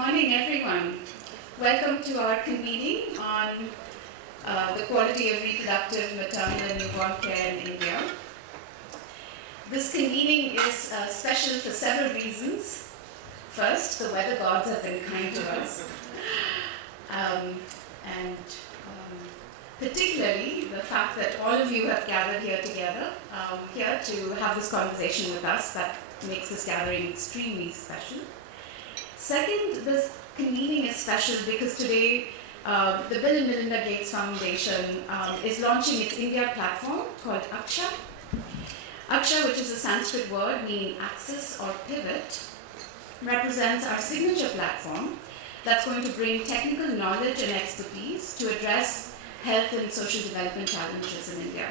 morning, everyone. Welcome to our convening on the quality of reproductive, maternal and newborn care in India. This convening is special for several reasons. First, the weather gods have been kind to us. And particularly the fact that all of you have gathered here together, here to have this conversation with us, that makes this gathering extremely special. Second, this convening is special because today the Bill and Melinda Gates Foundation is launching its India platform called Aksha. Aksha, which is a Sanskrit word meaning axis or pivot, represents our signature platform that's going to bring technical knowledge and expertise to address health and social development challenges in India.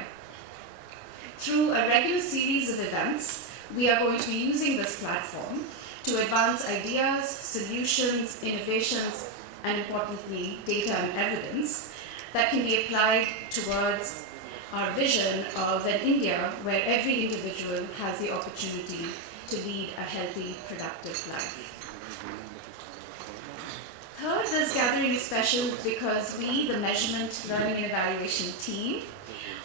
Through a regular series of events, we are going to be using this platform to advance ideas, solutions, innovations, and importantly, data and evidence that can be applied towards our vision of an India where every individual has the opportunity to lead a healthy, productive life. Third, this gathering is special because we, the Measurement, Learning and Evaluation team,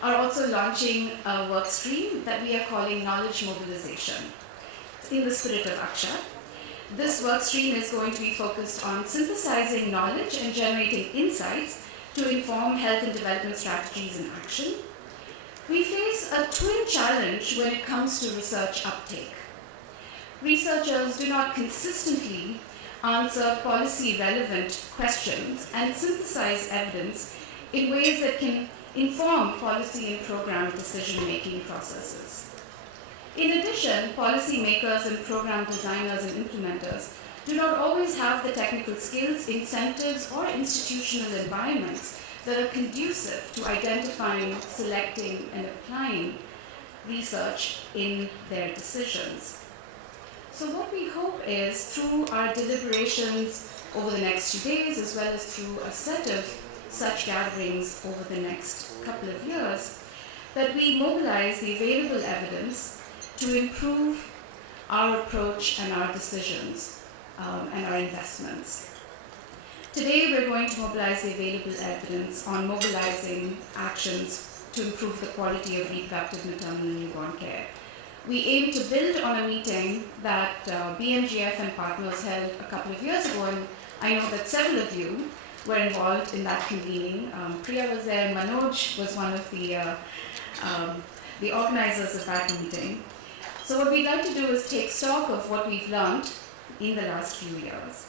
are also launching a work stream that we are calling Knowledge Mobilization, in the spirit of Aksha. This work stream is going to be focused on synthesizing knowledge and generating insights to inform health and development strategies in action. We face a twin challenge when it comes to research uptake. Researchers do not consistently answer policy-relevant questions and synthesize evidence in ways that can inform policy and program decision-making processes. In addition, policymakers and program designers and implementers do not always have the technical skills, incentives, or institutional environments that are conducive to identifying, selecting, and applying research in their decisions. So what we hope is, through our deliberations over the next 2 days, as well as through a set of such gatherings over the next couple of years, that we mobilize the available evidence to improve our approach and our decisions and our investments. Today we're going to mobilize the available evidence on mobilizing actions to improve the quality of reproductive, maternal and newborn care. We aim to build on a meeting that BMGF and partners held a couple of years ago, and I know that several of you were involved in that convening. Priya was there, and Manoj was one of the organizers of that meeting. So what we'd like to do is take stock of what we've learned in the last few years.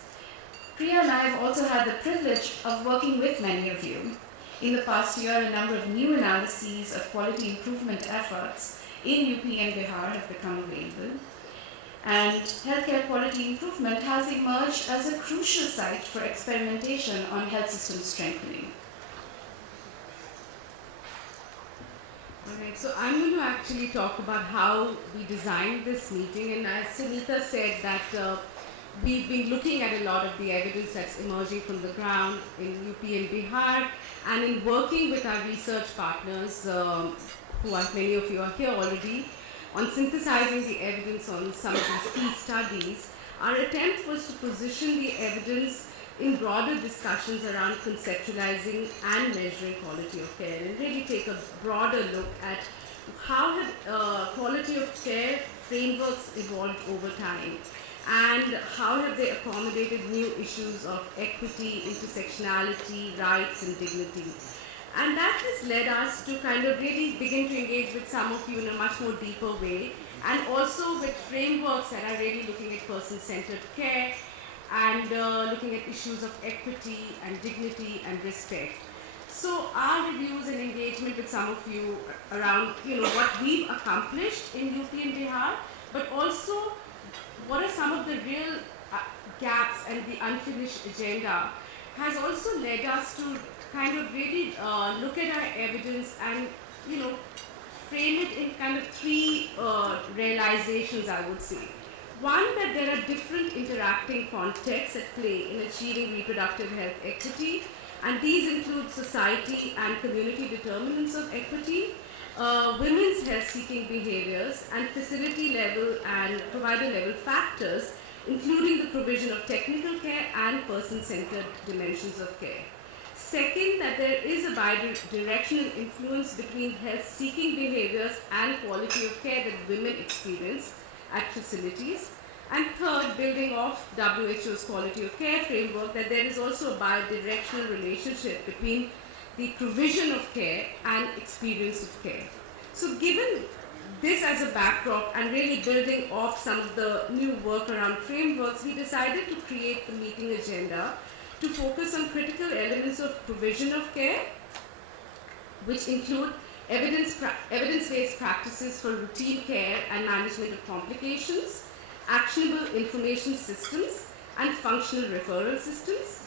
Priya and I have also had the privilege of working with many of you. In the past year, a number of new analyses of quality improvement efforts in UP and Bihar have become available. And healthcare quality improvement has emerged as a crucial site for experimentation on health system strengthening. Alright, so I'm going to actually talk about how we designed this meeting, and as Sunita said that we've been looking at a lot of the evidence that's emerging from the ground in UP and Bihar, and in working with our research partners, who are many of you are here already, on synthesizing the evidence on some of these key studies. Our attempt was to position the evidence in broader discussions around conceptualizing and measuring quality of care, and really take a broader look at how have quality of care frameworks evolved over time, and how have they accommodated new issues of equity, intersectionality, rights, and dignity. And that has led us to kind of really begin to engage with some of you in a much more deeper way, and also with frameworks that are really looking at person-centered care and looking at issues of equity and dignity and respect. So our reviews and engagement with some of you around what we've accomplished in UP and Bihar, but also what are some of the real gaps and the unfinished agenda, has also led us to kind of really look at our evidence and frame it in kind of three realizations, I would say. One, that there are different interacting contexts at play in achieving reproductive health equity, and these include society and community determinants of equity, women's health-seeking behaviors, and facility level and provider level factors, including the provision of technical care and person-centered dimensions of care. Second, that there is a bi-directional influence between health-seeking behaviors and quality of care that women experience at facilities. And third, building off WHO's quality of care framework, that there is also a bi-directional relationship between the provision of care and experience of care. So given this as a backdrop and really building off some of the new work around frameworks, we decided to create the meeting agenda to focus on critical elements of provision of care, which include evidence-based practices for routine care and management of complications, actionable information systems, and functional referral systems.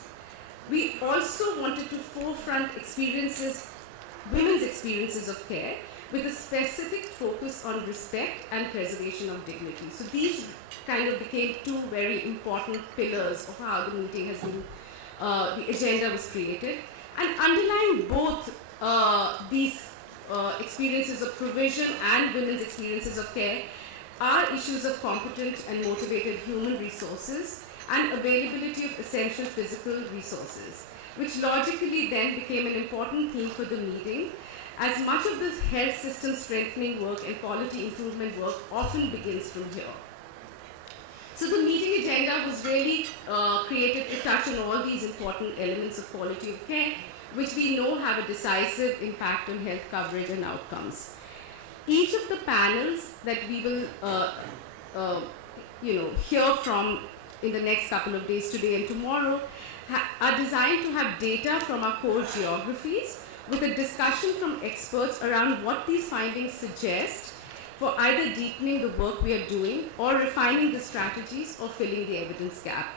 We also wanted to forefront women's experiences of care with a specific focus on respect and preservation of dignity. So these kind of became two very important pillars of how the meeting has been, the agenda was created. And underlying both these experiences of provision and women's experiences of care are issues of competent and motivated human resources and availability of essential physical resources, which logically then became an important theme for the meeting, as much of this health system strengthening work and quality improvement work often begins from here. So the meeting agenda was really created to touch on all these important elements of quality of care, which we know have a decisive impact on health coverage and outcomes. Each of the panels that we will hear from in the next couple of days, today and tomorrow, are designed to have data from our core geographies with a discussion from experts around what these findings suggest for either deepening the work we are doing or refining the strategies or filling the evidence gap.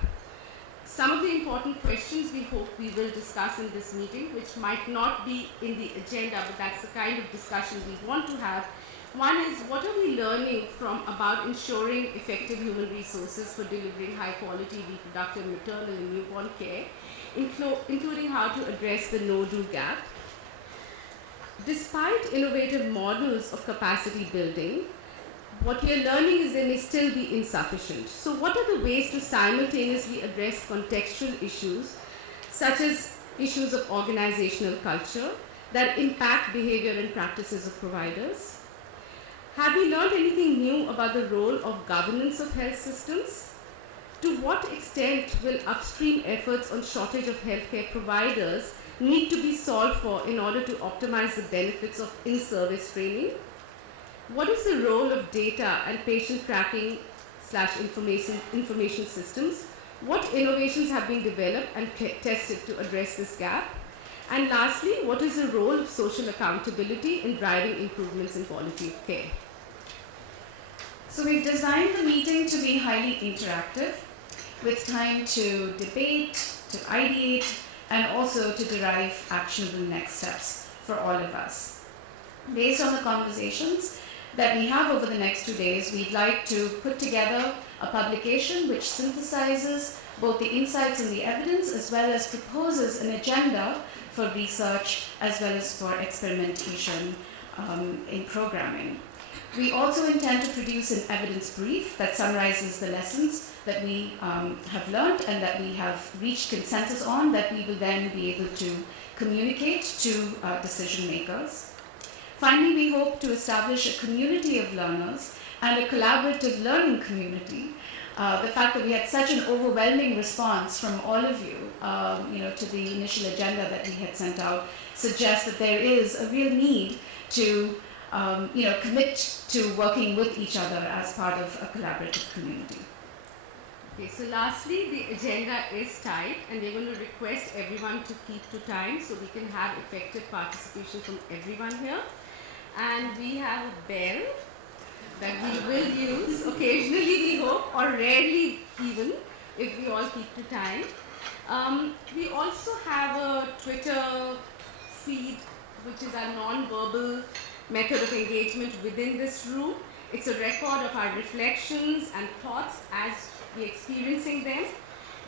Some of the important questions we hope we will discuss in this meeting, which might not be in the agenda, but that's the kind of discussion we want to have. One is, what are we learning about ensuring effective human resources for delivering high quality reproductive, maternal and newborn care, including how to address the no-do gap. Despite innovative models of capacity building, what we are learning is they may still be insufficient. So what are the ways to simultaneously address contextual issues, such as issues of organizational culture, that impact behavior and practices of providers? Have we learned anything new about the role of governance of health systems? To what extent will upstream efforts on shortage of healthcare providers need to be solved for in order to optimize the benefits of in-service training? What is the role of data and patient tracking / information systems? What innovations have been developed and tested to address this gap? And lastly, what is the role of social accountability in driving improvements in quality of care? So we've designed the meeting to be highly interactive, with time to debate, to ideate, and also to derive actionable next steps for all of us. Based on the conversations that we have over the next 2 days, we'd like to put together a publication which synthesizes both the insights and the evidence, as well as proposes an agenda for research as well as for experimentation in programming. We also intend to produce an evidence brief that summarizes the lessons that we have learned and that we have reached consensus on, that we will then be able to communicate to decision makers. Finally, we hope to establish a community of learners and a collaborative learning community. The fact that we had such an overwhelming response from all of you, to the initial agenda that we had sent out, suggests that there is a real need to commit to working with each other as part of a collaborative community. Okay, so lastly, the agenda is tight, and we're going to request everyone to keep to time so we can have effective participation from everyone here. And we have a bell that we will use occasionally, we hope, or rarely even, if we all keep to time. We also have a Twitter feed, which is our non-verbal method of engagement within this room. It's a record of our reflections and thoughts as we're experiencing them.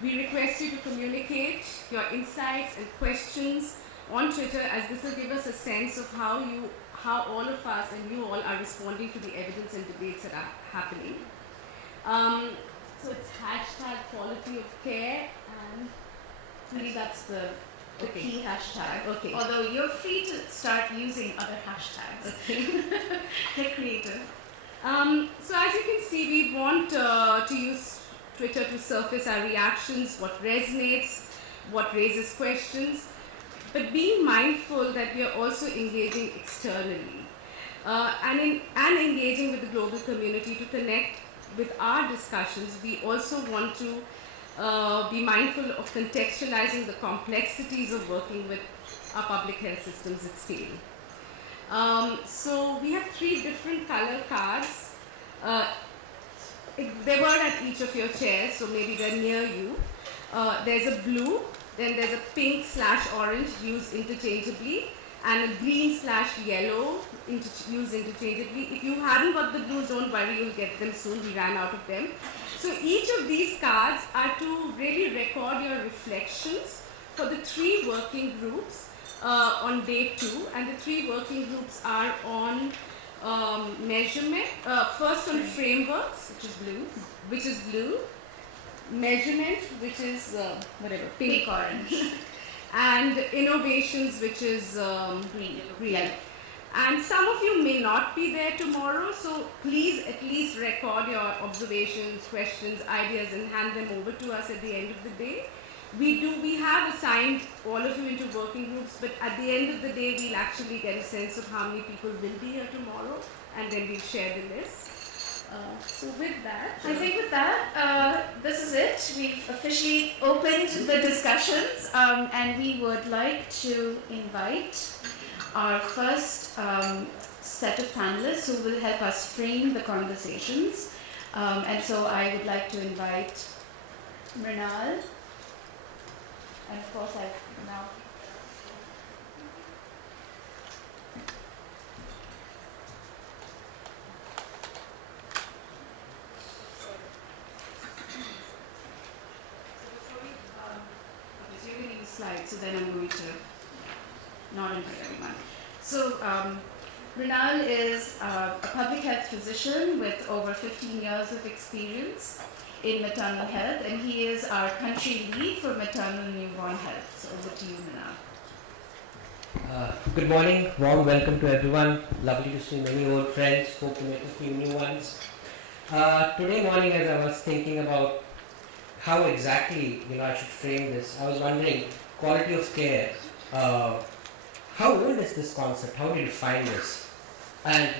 We request you to communicate your insights and questions on Twitter, as this will give us a sense of how all of us and you all are responding to the evidence and debates that are happening. So it's hashtag quality of care, and I believe that's the Okay. key hashtag. Okay. Although you're free to start using other hashtags. Okay. Get creative. So as you can see, we want to use Twitter to surface our reactions, what resonates, what raises questions, but being mindful that we are also engaging externally and engaging with the global community to connect with our discussions. We also want to be mindful of contextualizing the complexities of working with our public health systems at scale. So we have 3 different color cards. They were at each of your chairs, so maybe they're near you. There's a blue, then there's a pink/orange used interchangeably, and a green/yellow used interchangeably. If you haven't got the blues, don't worry, you'll get them soon. We ran out of them. So each of these cards are to really record your reflections for the 3 working groups on day 2, and the 3 working groups are on measurement, first on frameworks, which is blue, measurement, which is pink orange, and innovations, which is green. And some of you may not be there tomorrow, so please at least record your observations, questions, ideas, and hand them over to us at the end of the day. We have assigned all of you into working groups, but at the end of the day, we'll actually get a sense of how many people will be here tomorrow, and then we'll share the list. So with that, I think with that, this is it. We've officially opened the discussions, and we would like to invite our first set of panelists who will help us frame the conversations. And so I would like to invite Mrunal, and of course I've now so you're going to use slides, so then I'm going to not invite everyone. So Mrunal is a public health physician with over 15 years of experience in maternal health, and he is our country lead for maternal newborn health. So over to you, Mrunal. Good morning, warm welcome to everyone. Lovely to see many old friends, hope to make a few new ones. Today morning, as I was thinking about how exactly I should frame this, I was wondering, quality of care, how old is this concept? How did you find this? And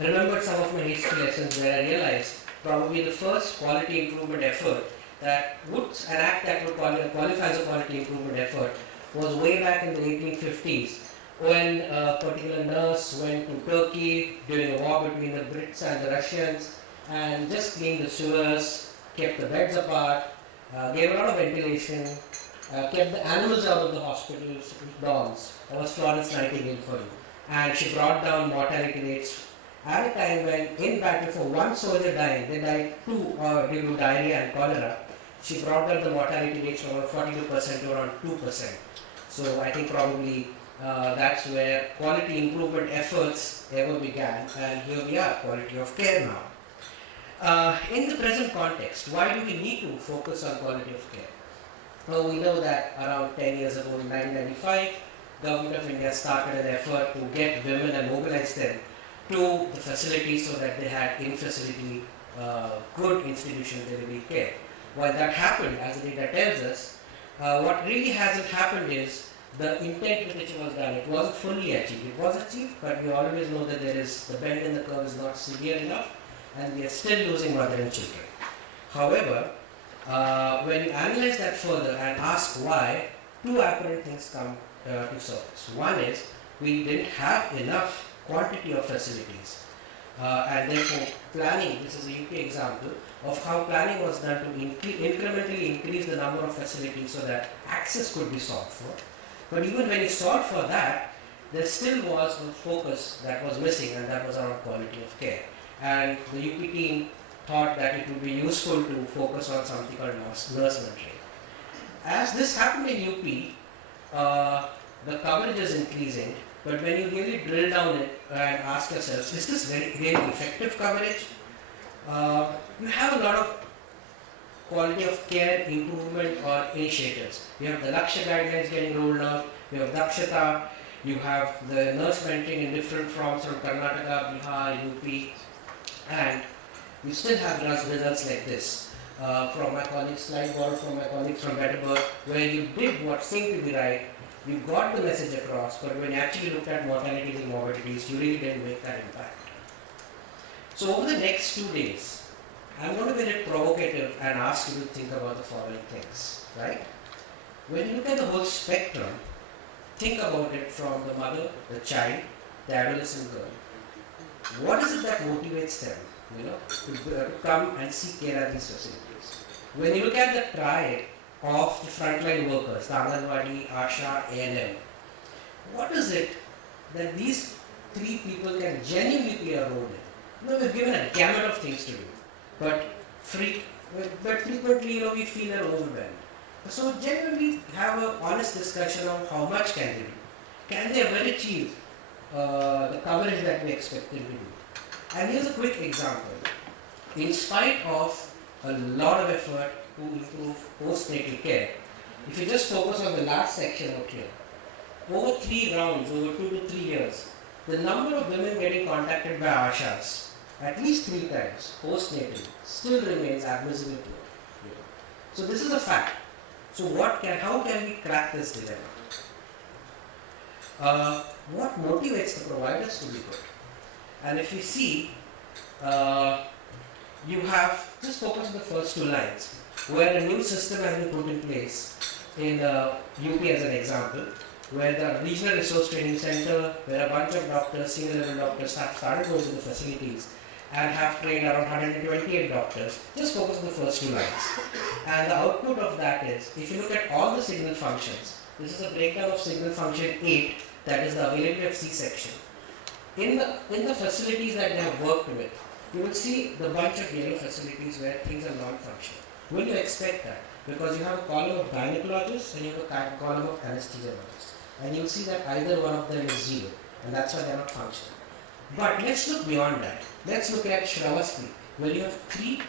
I remembered some of my history lessons where I realized probably the first quality improvement effort that would, an act that would qualify as a quality improvement effort was way back in the 1850s when a particular nurse went to Turkey during a war between the Brits and the Russians and just cleaned the sewers, kept the beds apart, gave a lot of ventilation, kept the animals out of the hospitals, dogs. That was Florence Nightingale for you. And she brought down mortality rates at a time when in battle for one soldier dying, they died 2 due to diarrhea and cholera. She brought down the mortality rates from around 42% to around 2%. So I think probably that's where quality improvement efforts ever began, and here we are, quality of care now. In the present context, why do we need to focus on quality of care? Well, we know that around 10 years ago in 1995, Government of India started an effort to get women and mobilize them to the facilities so that they had in-facility good institutional delivery care. While that happened, as the data tells us, what really hasn't happened is the intent with which it was done. It wasn't fully achieved. It was achieved, but we always know that there is the bend in the curve is not severe enough, and we are still losing mother and children. However, when you analyze that further and ask why, 2 apparent things come to surface. One is we didn't have enough quantity of facilities, and therefore planning, this is a UK example of how planning was done to incrementally increase the number of facilities so that access could be solved for. But even when you solved for that, there still was a focus that was missing, and that was around quality of care. And the UP team thought that it would be useful to focus on something called nurse mentoring. As this happened in UP, the coverage is increasing, but when you really drill down it and ask yourself, is this really effective coverage? You have a lot of quality of care improvement or initiatives. You have the Lakshya guidelines getting rolled out, you have Dakshata, you have the nurse mentoring in different forms from Karnataka, Bihar, UP, and you still have results like this. From my colleagues, slide borrowed from my colleagues from Betterberg, where you did what seemed to be right, you got the message across, but when you actually looked at mortalities and morbidities, you really didn't make that impact. So over the next 2 days, I'm going to be a little provocative and ask you to think about the following things, right? When you look at the whole spectrum, think about it from the mother, the child, the adolescent girl. What is it that motivates them, to come and seek care at these facilities? When you look at the triad of the frontline workers, the Anganwadi, Asha, A&M, what is it that these 3 people can genuinely play a role in? We're given a gamut of things to do, but frequently, we feel they're overwhelmed. So genuinely have an honest discussion on how much can they do. Can they ever achieve the coverage that we expect them to do? And here's a quick example. In spite of a lot of effort to improve postnatal care, if you just focus on the last section out here, over 3 rounds, over 2 to 3 years, the number of women getting contacted by Ashas at least 3 times postnatally still remains abysmally low. So this is a fact. So how can we crack this dilemma? What motivates the providers to be good? And if you see, you have, just focus on the first 2 lines, where a new system has been put in place in UP as an example, where the Regional Resource Training Center, where a bunch of doctors, senior level doctors have started going to the facilities and have trained around 128 doctors. Just focus on the first 2 lines. And the output of that is, if you look at all the signal functions, this is a breakdown of signal function 8, that is the availability of C-section. In the facilities that they have worked with, you will see the bunch of yellow facilities where things are non-functional. Will you expect that? Because you have a column of gynecologists and you have a column of anesthesiologists. And you'll see that either one of them is 0, and that's why they're not functional. But let's look beyond that. Let's look at Shravasti, where you have 3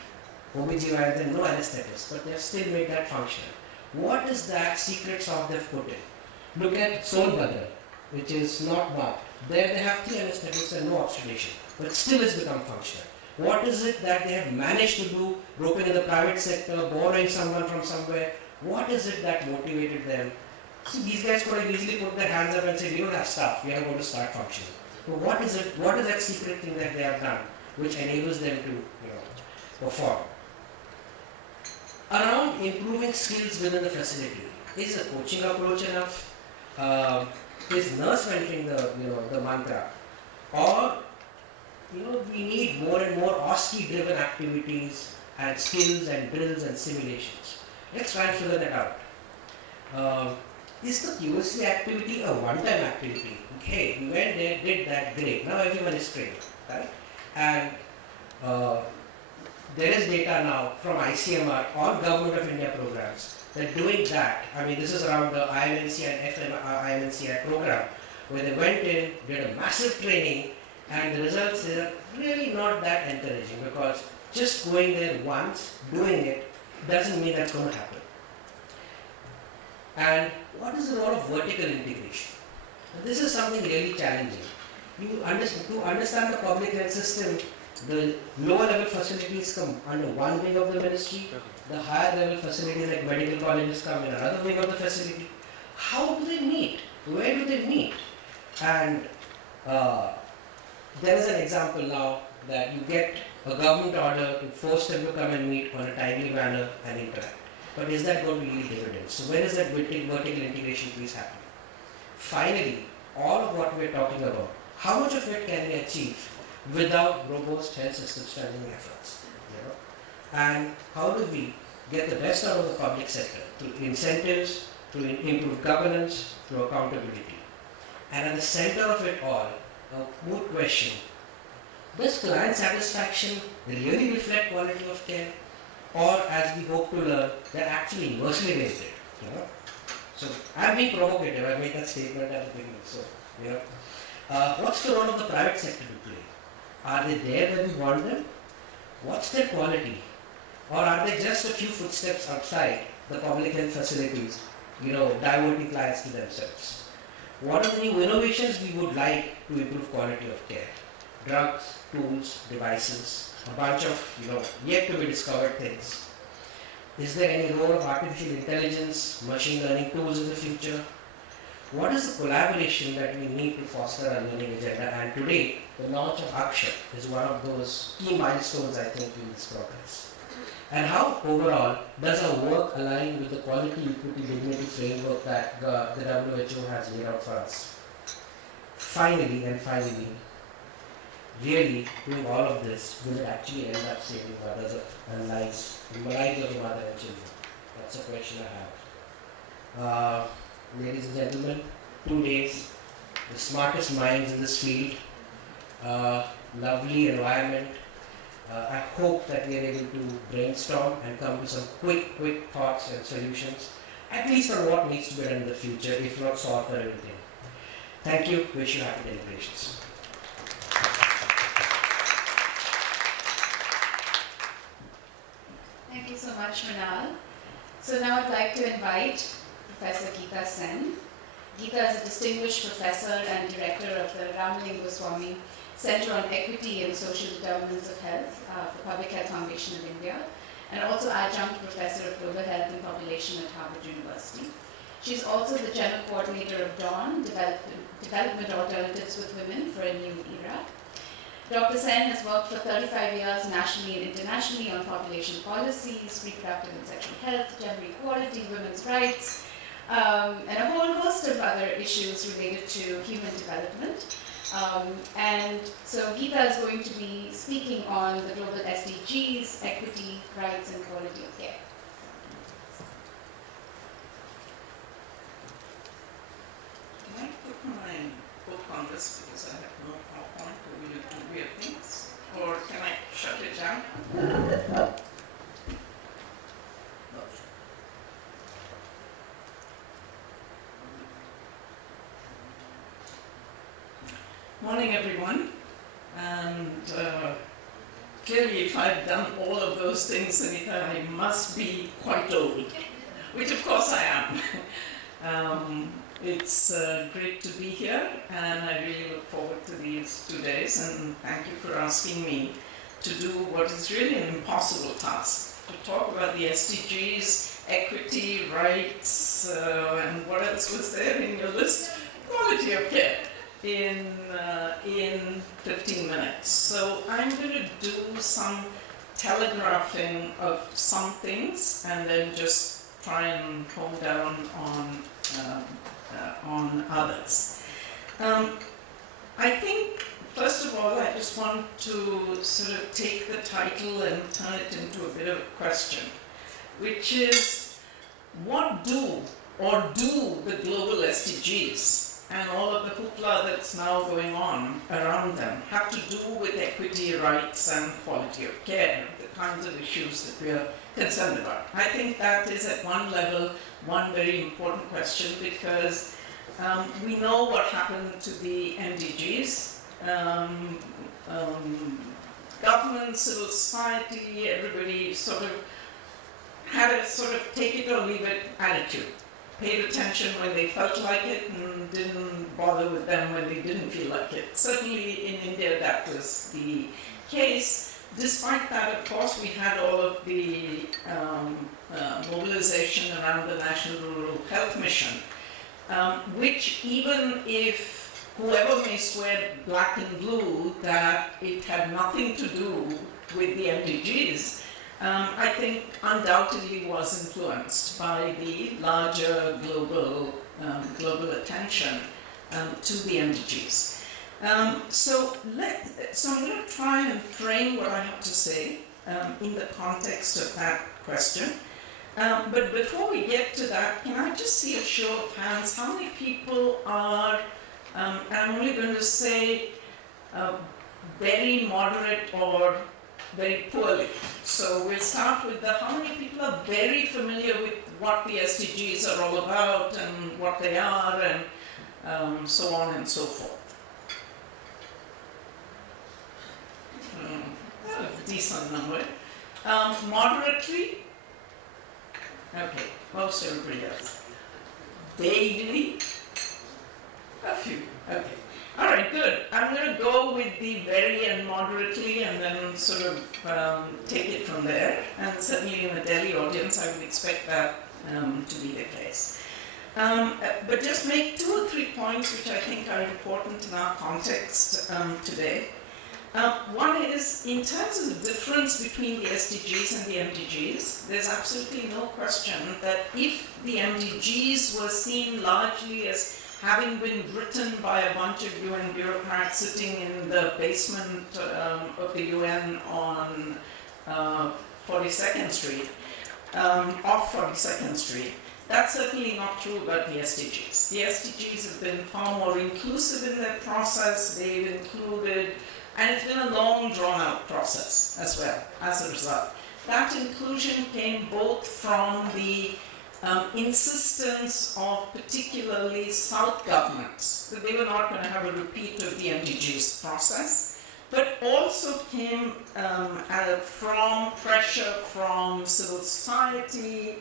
OBGYNs and no anesthetists, but they have still made that functional. What is that secret sauce they've put in? Look at Sonbhadra, which is not marked. There they have 3 anesthetists and no obstetrician, but still it's become functional. What is it that they have managed to do, roping in the private sector, borrowing someone from somewhere? What is it that motivated them? See, these guys could have easily put their hands up and said, we don't have staff, we are going to start functioning. But what is it? What is that secret thing that they have done which enables them to perform? Around improving skills within the facility, is a coaching approach enough? Is nurse mentoring the mantra? Or we need more and more OSCE driven activities and skills and drills and simulations. Let's try and figure that out. Is the QSC activity a one-time activity? Okay, we went there, did that, great. Now everyone is trained, right? And there is data now from ICMR on Government of India programs that doing that, this is around the IMNC and IMNCI program, where they went in, did a massive training, and the results are really not that encouraging, because just going there once, doing it, doesn't mean that's going to happen. And what is the role of vertical integration? This is something really challenging. To understand the public health system, the lower level facilities come under one wing of the ministry, the higher level facilities like medical colleges come in another wing of the facility. How do they meet? Where do they meet? And there is an example now that you get a government order to force them to come and meet on a timely manner and interact. But is that going to yield dividends? So when is that vertical integration piece happening? Finally, all of what we're talking about, how much of it can we achieve without robust health system strengthening efforts? And how do we get the best out of the public sector through incentives, through improved governance, through accountability? And at the center of it all, a moot question: does client satisfaction really reflect quality of care? Or, as we hope to learn, they're actually inversely related. So I'm being provocative. I made that statement at the beginning. So what's the role of the private sector to play? Are they there when we want them? What's their quality? Or are they just a few footsteps outside the public health facilities, diverting lives to themselves? What are the new innovations we would like to improve quality of care? Drugs, tools, devices, a bunch of, yet to be discovered things. Is there any role of artificial intelligence, machine learning tools in the future? What is the collaboration that we need to foster our learning agenda? And today, the launch of Aksha is one of those key milestones, I think, in this progress. And how, overall, does our work align with the quality, equity, dignity framework that the WHO has laid out for us? Finally, really doing all of this, will it actually end up saving mothers and lives, the lives of the mother and children? That's a question I have. Ladies and gentlemen, 2 days, the smartest minds in this field, lovely environment. I hope that we are able to brainstorm and come to some quick thoughts and solutions, at least on what needs to be done in the future, if not solve for everything. Thank you. Wish you happy deliberations. Thank you so much, Mrunal. So now I'd like to invite Professor Gita Sen. Gita is a distinguished professor and director of the Ramalingaswami Center on Equity and Social Determinants of Health, the Public Health Foundation of India, and also adjunct professor of global health and population at Harvard University. She's also the general coordinator of DAWN, Development Alternatives with Women for a New Era. Dr. Sen has worked for 35 years nationally and internationally on population policies, reproductive and sexual health, gender equality, women's rights, and a whole host of other issues related to human development. And so Gita is going to be speaking on the global SDGs, equity, rights, and quality of care. Can I put my book on this because I have no PowerPoint, or will you do weird things? Or can I shut it down? Morning, everyone. And clearly, if I've done all of those things, Anita, I must be quite old, which of course I am. It's great to be here, and I really look forward to these 2 days, and thank you for asking me to do what is really an impossible task, to talk about the SDGs, equity, rights, and what else was there in your list? Quality of care. In 15 minutes. So I'm going to do some telegraphing of some things and then just try and hone down on others. I think, first of all, I just want to sort of take the title and turn it into a bit of a question, which is, what do the global SDGs and all of the hoopla that's now going on around them have to do with equity, rights, and quality of care, the kinds of issues that we are concerned about? I think that is at one level one very important question, because we know what happened to the MDGs. Government, civil society, everybody sort of had a sort of take it or leave it attitude. Paid attention when they felt like it and didn't bother with them when they didn't feel like it. Certainly in India that was the case. Despite that, of course, we had all of the mobilization around the National Rural Health Mission, which, even if whoever may swear black and blue that it had nothing to do with the MDGs, I think undoubtedly was influenced by the larger global attention to the MDGs. So I'm going to try and frame what I have to say in the context of that question. But before we get to that, can I just see a show of hands? How many people are, I'm only going to say very moderate or very poorly. So we'll start with how many people are very familiar with what the SDGs are all about and what they are, and so on and so forth. A decent number. Moderately? Okay, most everybody else. Vaguely? A few, okay. All right, good. I'm going to go with the very and moderately and then sort of take it from there. And certainly in the Delhi audience, I would expect that to be the case. But just make 2 or 3 points which I think are important in our context today. One is, in terms of the difference between the SDGs and the MDGs, there's absolutely no question that if the MDGs were seen largely as having been written by a bunch of UN bureaucrats sitting in the basement of the UN on 42nd Street, off 42nd Street, that's certainly not true about the SDGs. The SDGs have been far more inclusive in their process. They've included, and it's been a long drawn-out process as well, as a result. That inclusion came both from the insistence of particularly South governments that they were not going to have a repeat of the MDGs process, but also came from pressure from civil society,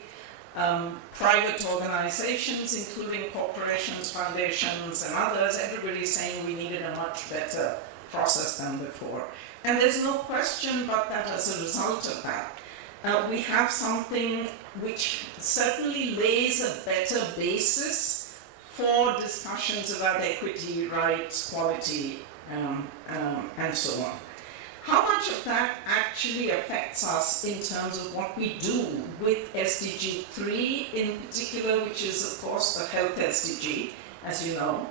private organizations, including corporations, foundations, and others, everybody saying we needed a much better process than before. And there's no question but that as a result of that, we have something which certainly lays a better basis for discussions about equity, rights, quality, and so on. How much of that actually affects us in terms of what we do with SDG 3 in particular, which is of course the health SDG, as you know,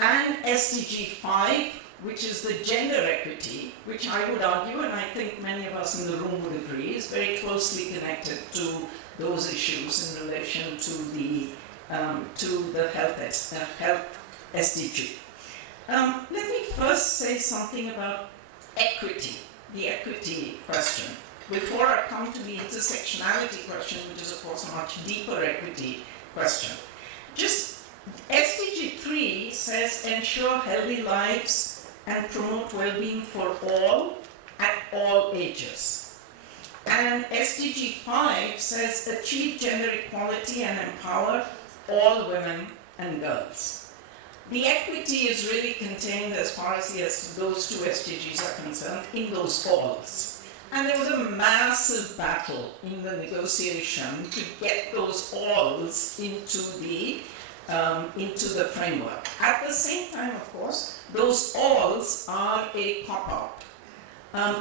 and SDG 5, which is the gender equity, which I would argue, and I think many of us in the room would agree, is very closely connected to those issues in relation to the health SDG. Let me first say something about equity, the equity question, before I come to the intersectionality question, which is of course a much deeper equity question. Just SDG 3 says ensure healthy lives and promote well-being for all at all ages. And SDG 5 says achieve gender equality and empower all women and girls. The equity is really contained, as far as those 2 SDGs are concerned, in those alls. And there was a massive battle in the negotiation to get those alls into the framework. At the same time, of course, those alls are a cop-out.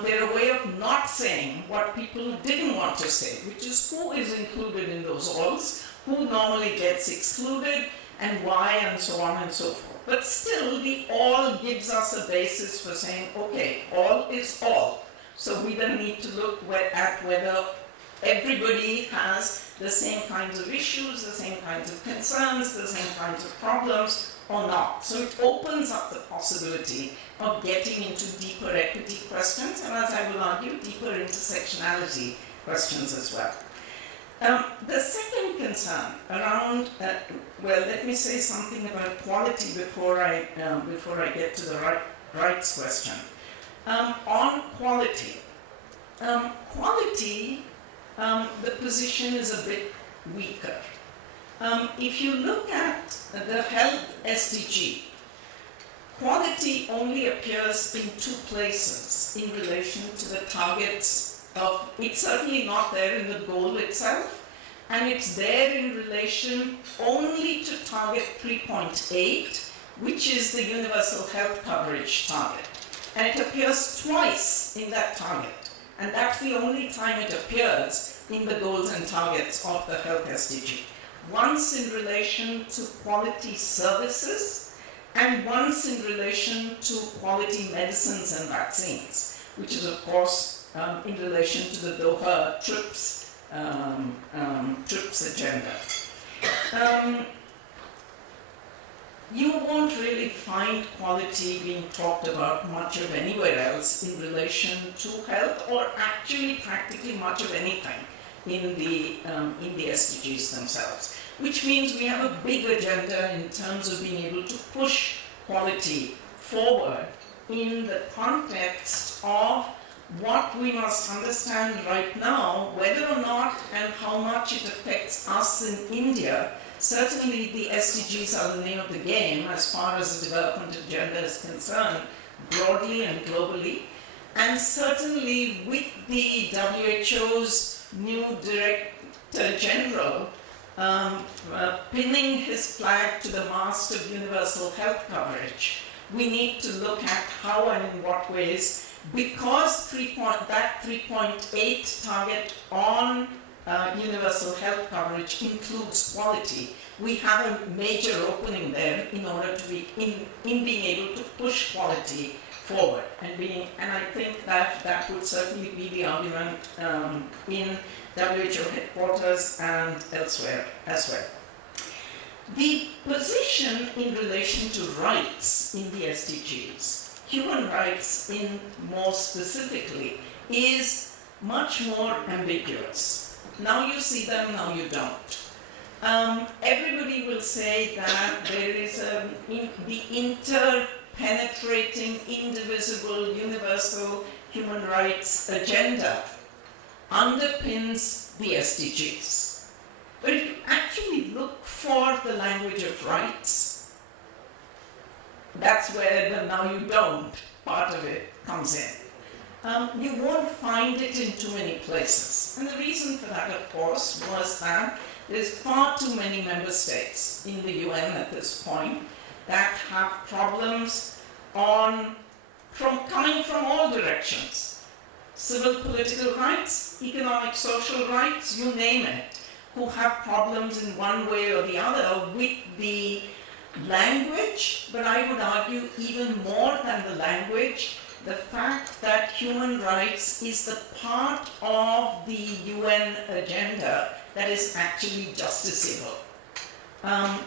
They're a way of not saying what people didn't want to say, which is who is included in those alls, who normally gets excluded, and why, and so on and so forth. But still, the all gives us a basis for saying, okay, all is all. So we then need to look at whether everybody has the same kinds of issues, the same kinds of concerns, the same kinds of problems, or not. So it opens up the possibility of getting into deeper equity questions, and as I will argue, deeper intersectionality questions as well. The second concern around, well, let me say something about quality before I get to the rights question. On quality, the position is a bit weaker. If you look at the health SDG, quality only appears in 2 places in relation to the targets of, it's certainly not there in the goal itself, and it's there in relation only to target 3.8, which is the universal health coverage target. And it appears twice in that target. And that's the only time it appears in the goals and targets of the health SDG. Once in relation to quality services, and once in relation to quality medicines and vaccines, which is of course in relation to the Doha TRIPS agenda. You won't really find quality being talked about much of anywhere else in relation to health, or actually practically much of anything in the SDGs themselves. Which means we have a big agenda in terms of being able to push quality forward in the context of what we must understand right now, whether or not and how much it affects us in India, certainly the SDGs are the name of the game as far as the development agenda is concerned, broadly and globally. And certainly with the WHO's new Director General pinning his flag to the mast of universal health coverage, we need to look at how and in what ways, because that 3.8 target on universal health coverage includes quality, we have a major opening there in order to be in being able to push quality forward, and I think that would certainly be the argument in WHO headquarters and elsewhere as well. The position in relation to rights in the SDGs, human rights in more specifically, is much more ambiguous. Now you see them, now you don't. Everybody will say that there is the interpenetrating, indivisible, universal human rights agenda underpins the SDGs. But if you actually look for the language of rights, that's where the now you don't part of it comes in. You won't find it in too many places. And the reason for that, of course, was that there's far too many member states in the UN at this point that have problems coming from all directions. Civil political rights, economic social rights, you name it, who have problems in one way or the other with the language, but I would argue even more than the language, the fact that human rights is the part of the UN agenda that is actually justiciable.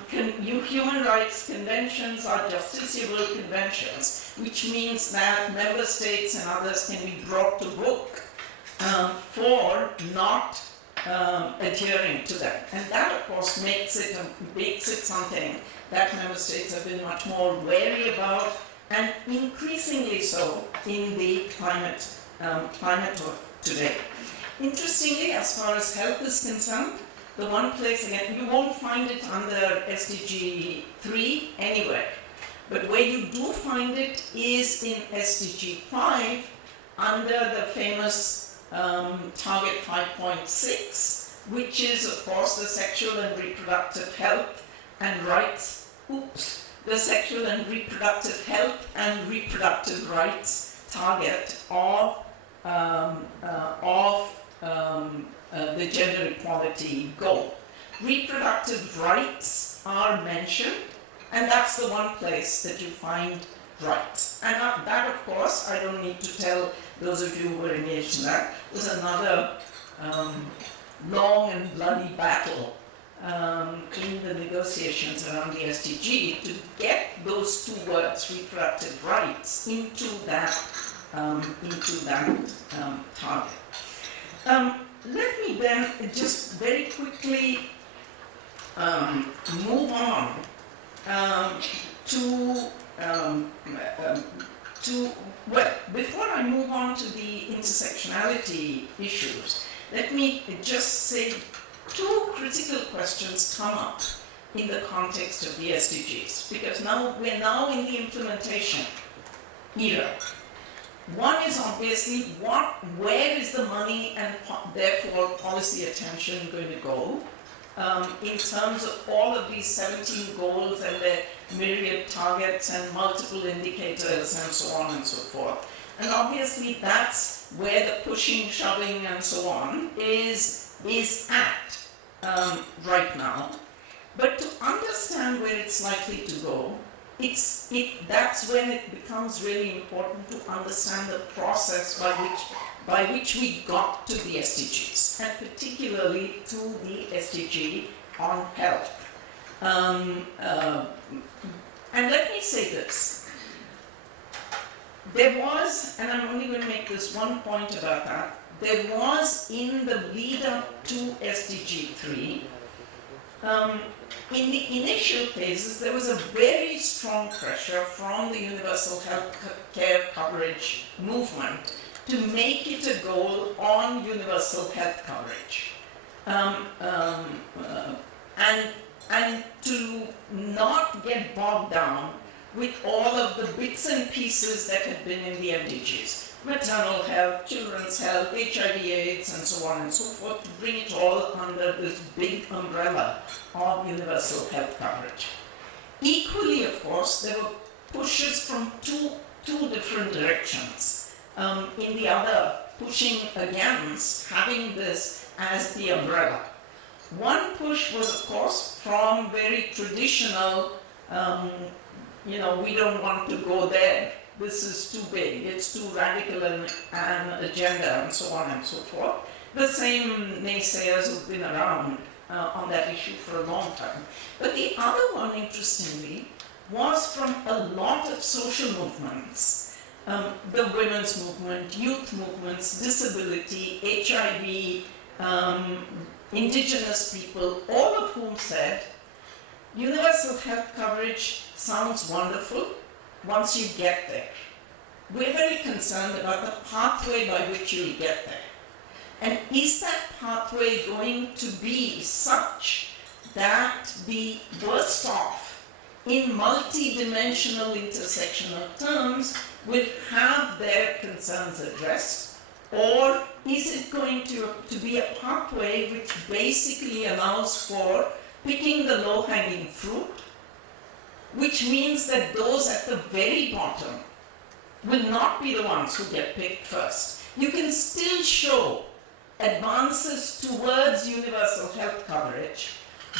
Human rights conventions are justiciable conventions, which means that member states and others can be brought to book for not adhering to them. And that, of course, makes it something that member states have been much more wary about, and increasingly so in the climate of today. Interestingly, as far as health is concerned, the one place, again, you won't find it under SDG 3 anywhere, but where you do find it is in SDG 5 under the famous target 5.6, which is, of course, the sexual and reproductive health and rights, the sexual and reproductive health and reproductive rights target of the gender equality goal. Reproductive rights are mentioned, and that's the one place that you find rights. And that, of course, I don't need to tell those of you who were engaged in that, was another long and bloody battle in the negotiations around the SDG to get those two words, reproductive rights, into that target. Let me then just very quickly move on well, before I move on to the intersectionality issues, let me just say two critical questions come up in the context of the SDGs, because we're now in the implementation era. One is obviously where is the money and therefore policy attention going to go in terms of all of these 17 goals and their myriad targets and multiple indicators and so on and so forth. And obviously that's where the pushing, shoving and so on is at right now. But to understand where it's likely to go, that's when it becomes really important to understand the process by which we got to the SDGs, and particularly to the SDG on health. And let me say this. There was, and I'm only going to make this one point about that, there was in the lead up to SDG 3, in the initial phases, there was a very strong pressure from the universal health care coverage movement to make it a goal on universal health coverage. And to not get bogged down with all of the bits and pieces that have been in the MDGs. Maternal health, children's health, HIV/AIDS, and so on and so forth, to bring it all under this big umbrella of universal health coverage. Equally, of course, there were pushes from two different directions. In the other, pushing against having this as the umbrella. One push was, of course, from very traditional, we don't want to go there. This is too big, it's too radical an agenda, and so on and so forth. The same naysayers who've been around on that issue for a long time. But the other one, interestingly, was from a lot of social movements. The women's movement, youth movements, disability, HIV, indigenous people, all of whom said, universal health coverage sounds wonderful once you get there. We're very concerned about the pathway by which you'll get there. And is that pathway going to be such that the worst off in multi-dimensional intersectional terms will have their concerns addressed? Or is it going to be a pathway which basically allows for picking the low-hanging fruit, which means that those at the very bottom will not be the ones who get picked first? You can still show advances towards universal health coverage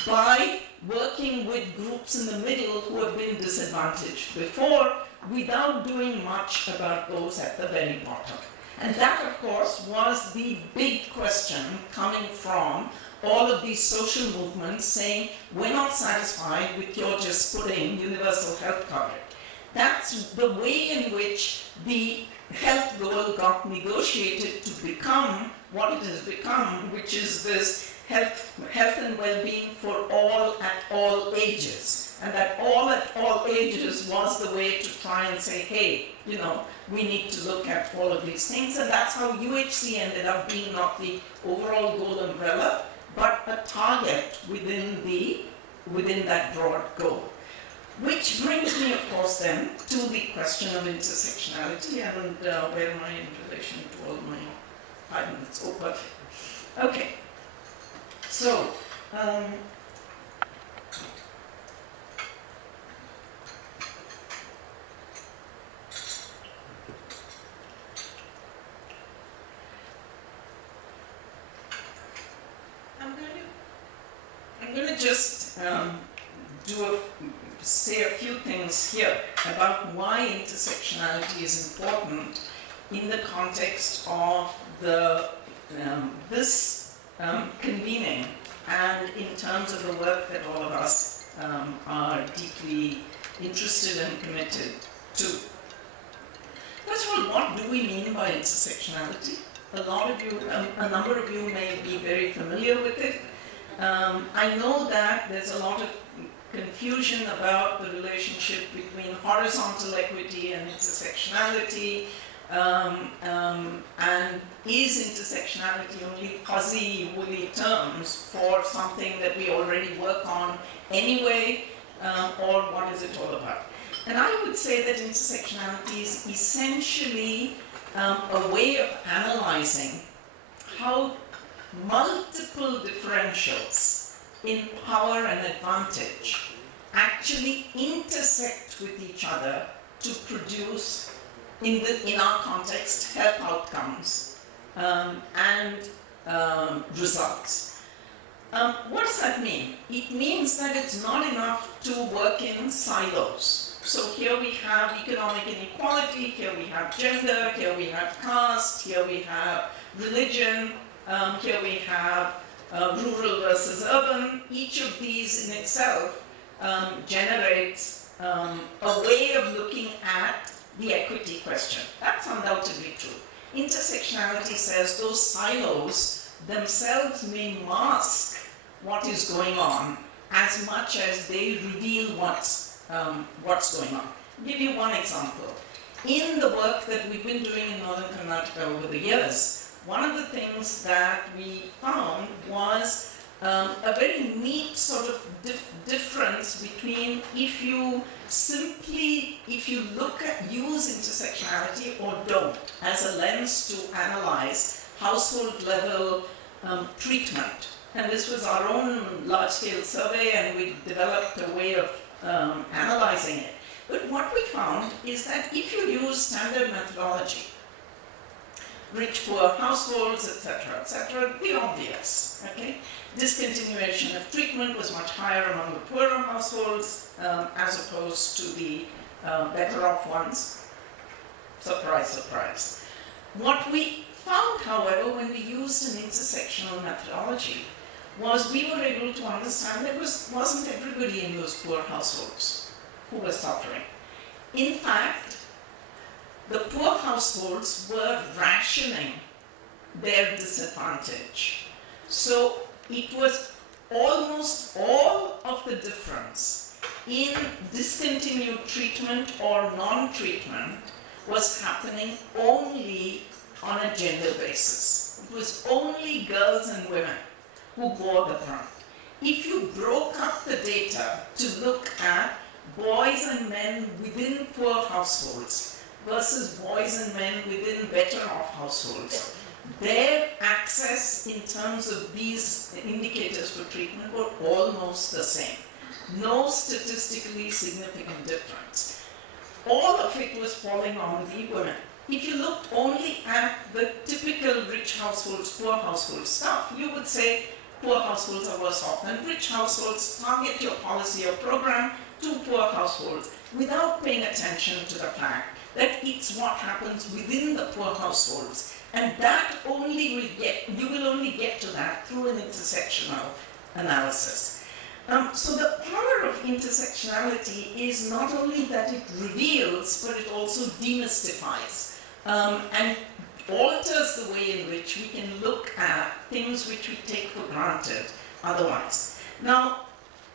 by working with groups in the middle who have been disadvantaged before without doing much about those at the very bottom. And that, of course, was the big question coming from all of these social movements saying, we're not satisfied with your just putting universal health coverage. That's the way in which the health goal got negotiated to become what it has become, which is this health and well-being for all at all ages. And that all at all ages was the way to try and say, hey, we need to look at all of these things. And that's how UHC ended up being not the overall goal umbrella, but a target within that broad goal. Which brings me, of course, then to the question of intersectionality, and where am I in relation to all my 5 minutes? Oh, perfect. Okay. So, I'm going to just say a few things here about why intersectionality is important in the context of this convening and in terms of the work that all of us are deeply interested and committed to. First of all, what do we mean by intersectionality? A number of you may be very familiar with it. I know that there's a lot of confusion about the relationship between horizontal equity and intersectionality, and is intersectionality only fuzzy, woolly terms for something that we already work on anyway, or what is it all about? And I would say that intersectionality is essentially a way of analyzing how multiple differentials in power and advantage actually intersect with each other to produce, in our context, health outcomes and results. What does that mean? It means that it's not enough to work in silos. So here we have economic inequality, here we have gender, here we have caste, here we have religion, here we have rural versus urban. Each of these in itself generates a way of looking at the equity question. That's undoubtedly true. Intersectionality says those silos themselves may mask what is going on as much as they reveal what's going on. I'll give you one example. in the work that we've been doing in Northern Karnataka over the years, one of the things that we found was a very neat sort of difference between if you use intersectionality or don't as a lens to analyze household level treatment. And this was our own large-scale survey, and we developed a way of analyzing it. But what we found is that if you use standard methodology, rich, poor households, etc., the obvious, okay? Discontinuation of treatment was much higher among the poorer households as opposed to the better off ones. Surprise, surprise. What we found, however, when we used an intersectional methodology was we were able to understand that wasn't everybody in those poor households who was suffering. In fact, the poor households were rationing their disadvantage. So it was almost all of the difference in discontinued treatment or non-treatment was happening only on a gender basis. It was only girls and women who bore the brunt. If you broke up the data to look at boys and men within poor households versus boys and men within better off households, their access in terms of these indicators for treatment were almost the same. No statistically significant difference. All of it was falling on the women. If you looked only at the typical rich households, poor households stuff, you would say poor households are worse off than rich households. Target your policy or program to poor households without paying attention to the fact that it's what happens within the poor households. And that you will only get to that through an intersectional analysis. So the power of intersectionality is not only that it reveals, but it also demystifies and alters the way in which we can look at things which we take for granted otherwise. Now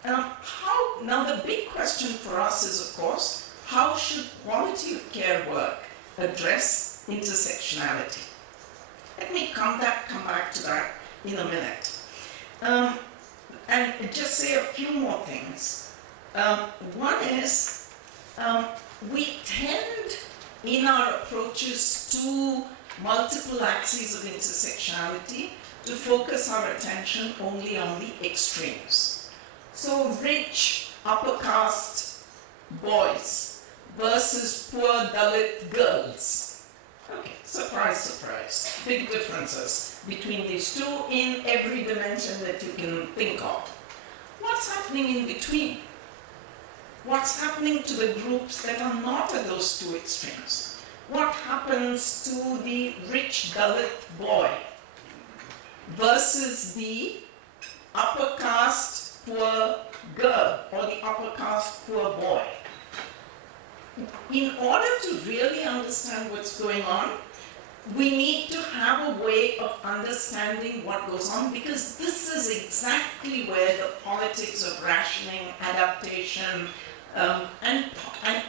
the big question for us is, of course, how should quality of care work address intersectionality? Let me come back to that in a minute. And just say a few more things. One is, we tend in our approaches to multiple axes of intersectionality to focus our attention only on the extremes. So rich, upper caste boys versus poor Dalit girls. Okay, surprise, surprise. Big differences between these two in every dimension that you can think of. What's happening in between? What's happening to the groups that are not at those two extremes? What happens to the rich Dalit boy versus the upper caste poor girl or the upper caste poor boy? In order to really understand what's going on, we need to have a way of understanding what goes on, because this is exactly where the politics of rationing, adaptation, and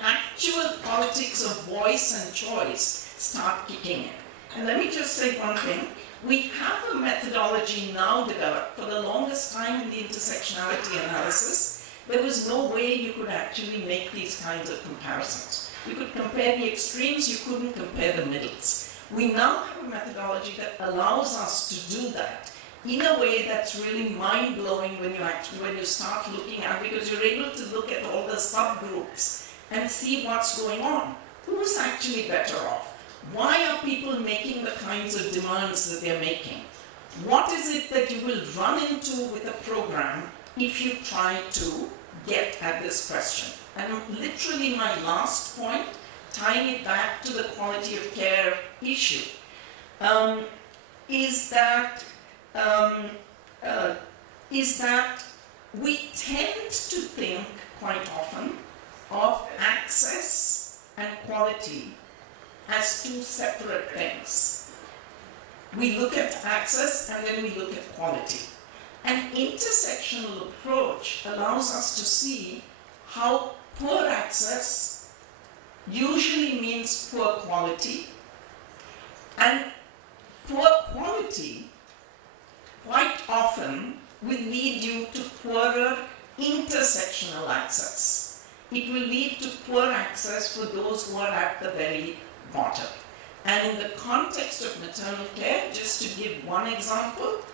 actual politics of voice and choice start kicking in. And let me just say one thing. We have a methodology now developed. For the longest time in the intersectionality analysis, there was no way you could actually make these kinds of comparisons. You could compare the extremes, you couldn't compare the middles. We now have a methodology that allows us to do that in a way that's really mind-blowing when you start looking at, because you're able to look at all the subgroups and see what's going on. Who's actually better off? Why are people making the kinds of demands that they're making? What is it that you will run into with a program if you try to get at this question? And literally my last point, tying it back to the quality of care issue, is that we tend to think quite often of access and quality as two separate things. We look at access and then we look at quality. An intersectional approach allows us to see how poor access usually means poor quality, and poor quality quite often will lead you to poorer intersectional access. It will lead to poor access for those who are at the very bottom. And in the context of maternal care, just to give one example,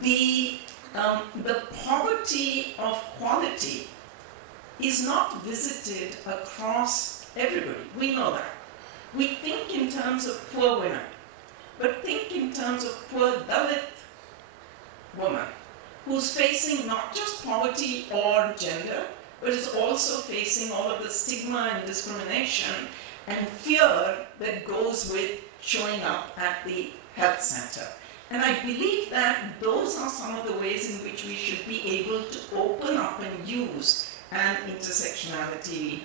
the poverty of quality is not visited across everybody. We know that. We think in terms of poor women, but think in terms of poor Dalit woman who's facing not just poverty or gender, but is also facing all of the stigma and discrimination and fear that goes with showing up at the health center. And I believe that those are some of the ways in which we should be able to open up and use an intersectionality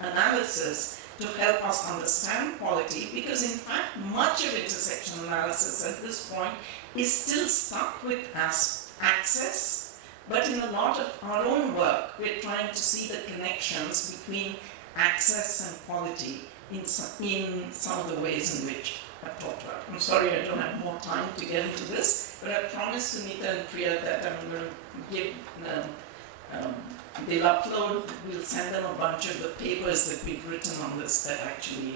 analysis to help us understand quality, because in fact much of intersectional analysis at this point is still stuck with access, but in a lot of our own work we're trying to see the connections between access and quality in some of the ways in which I've talked about. I'm sorry I don't have more time to get into this, but I promised Sunita and Priya that I'm going to give they'll upload, we'll send them a bunch of the papers that we've written on this that actually